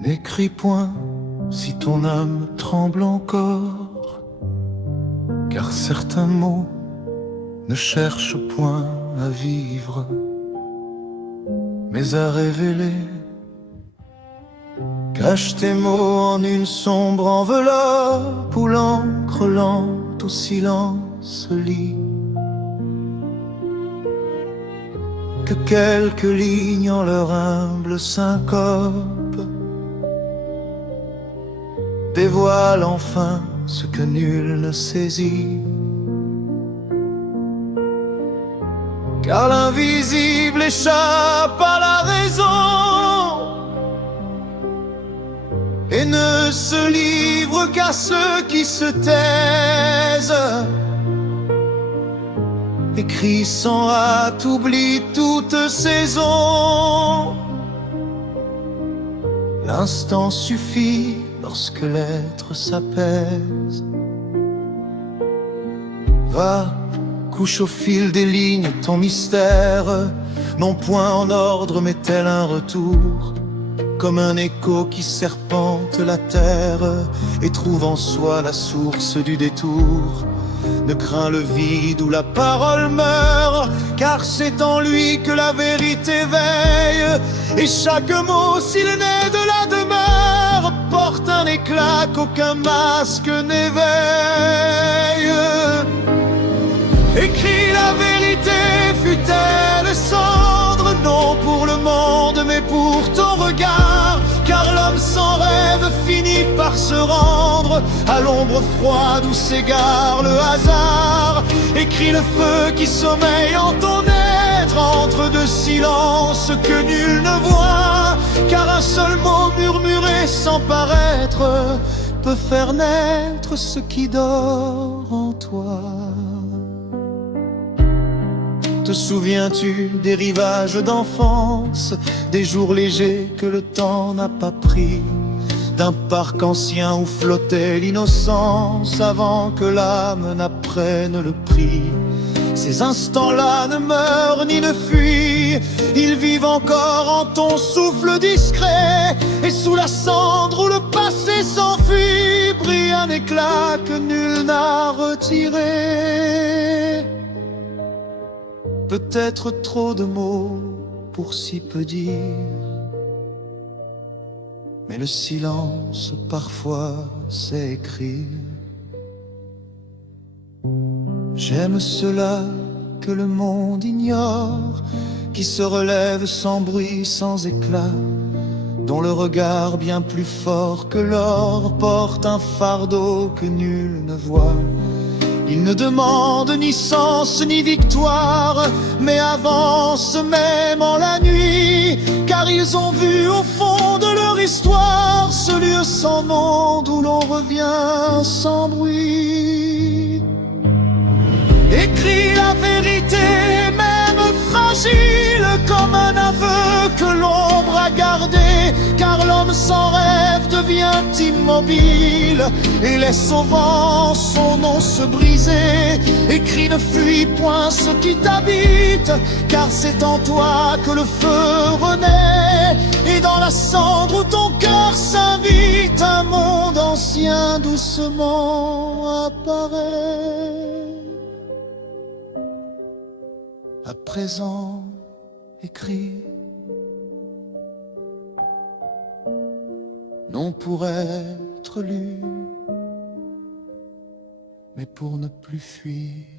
N'écris point si ton âme tremble encore, car certains mots ne cherchent point à vivre, mais à révéler. Cache tes mots en une sombre enveloppe où l'encre lente au silence lit. Que quelques lignes en leur humble syncope dévoilent enfin ce que nul ne saisit. Car l'invisible échappe à la raison et ne se livre qu'à ceux qui se taisent. Écrit sans hâte, oublie toute saison. L'instant suffit lorsque l'être s'apaise. Va, couche au fil des lignes ton mystère, non point en ordre mais tel un retour, comme un écho qui serpente la terre et trouve en soi la source du détour. Ne crains le vide où la parole meurt, car c'est en lui que la vérité veille. Et chaque mot, s'il est né de la demeure, porte un éclat qu'aucun masque n'éveille. Écris la vérité, fût-elle cendre, non pour le monde mais pour ton regard. Car l'homme sans rêve finit par se rendre à l'ombre froide où s'égare le hasard. Écris le feu qui sommeille en ton être entre deux silences que nul ne voit. Car un seul mot murmuré sans paraître peut faire naître ce qui dort en toi. Te souviens-tu des rivages d'enfance, des jours légers que le temps n'a pas pris, d'un parc ancien où flottait l'innocence avant que l'âme n'apprenne le prix? Ces instants-là ne meurent ni ne fuient, ils vivent encore en ton souffle discret. Et sous la cendre où le passé s'enfuit, brille un éclat que nul n'a retiré. Peut-être trop de mots pour si peu dire, mais le silence parfois sait écrire. J'aime cela que le monde ignore, qui se relève sans bruit, sans éclat, dont le regard bien plus fort que l'or porte un fardeau que nul ne voit. Ils ne demandent ni sens ni victoire, mais avancent même en la nuit, car ils ont vu au fond de leur histoire ce lieu sans nom d'où l'on revient sans bruit. Écris la vérité, même fragile, comme un aveu que l'ombre a gardé, car l'homme sans rêve devient immobile et laisse au vent son nom se briser. Écris, ne fuis point ce qui t'habite, car c'est en toi que le feu renaît, et dans la cendre où ton cœur s'invite, un monde ancien doucement apparaît. À présent, écris, non pour être lu, mais pour ne plus fuir.